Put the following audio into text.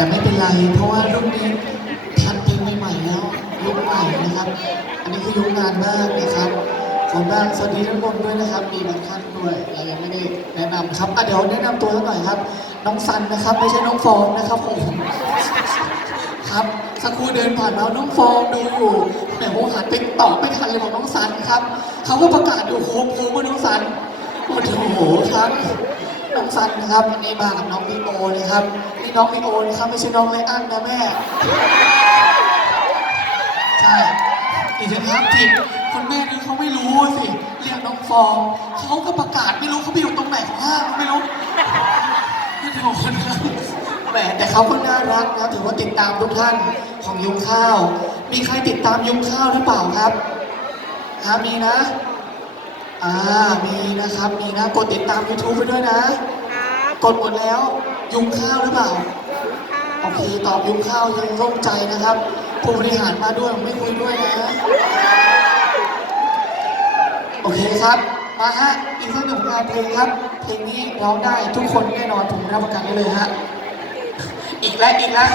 แต่ไม่เป็นไร เพราะว่ารุ่นนี้ทันเพลงใหม่ๆแล้วยุคใหม่นะครับ อันนี้คือยุคนานมากนะครับขอบคุณมากสวัสดีทุกคนด้วยนะครับ มีบางท่านด้วยเรายังไม่ได้แนะนำครับอะเดี๋ยวแนะนำตัวสักหน่อยครับ น้องซันนะครับ ไม่ใช่น้องฟองนะครับผมครับสักครู่เดินผ่านมาน้องฟองดูอยู่แต่โหหันไปตอบไม่ทันเลยบอกน้องสันครับเขาก็ประกาศอยู่โค้งโค้งว่าน้องสันโอ้โหครับ น้องสันนะครับวันนี้มากับน้องมีโอนะครับนี่น้องมีโอนะครับไม่ใช่น้องไรอันนะแม่ ใช่ดิฉันครับผิดคนแม่นี่เขาไม่รู้สิเรียกน้องฟองเขาก็ประกาศไม่รู้เขาไปอยู่ตรงไหนของห้างไม่รู้ไม่โดนนะแหมแต่เขาก็น่ารักนะถือว่าติดตามทุกท่านของยุงข้าว มีใครติดตามยุงข้าวหรือเปล่าครับฮะมีนะ อ่ามีนะครับ มีนะ กดติดตาม YouTube ไปด้วยนะ ครับกดหมดแล้ว ยุงข้าวหรือเปล่าโอเค ตอบยุงข้าวยังโล่งใจนะครับ ผู้บริหารมาด้วยผมไม่คุยด้วยนะ โอเคครับ มาฮะ อีกสักหนึ่งงานเพลงครับ เพลงนี้ร้องได้ทุกคนแน่นอนผมรับประกันได้เลยฮะ อีกแล้วอีกแล้ว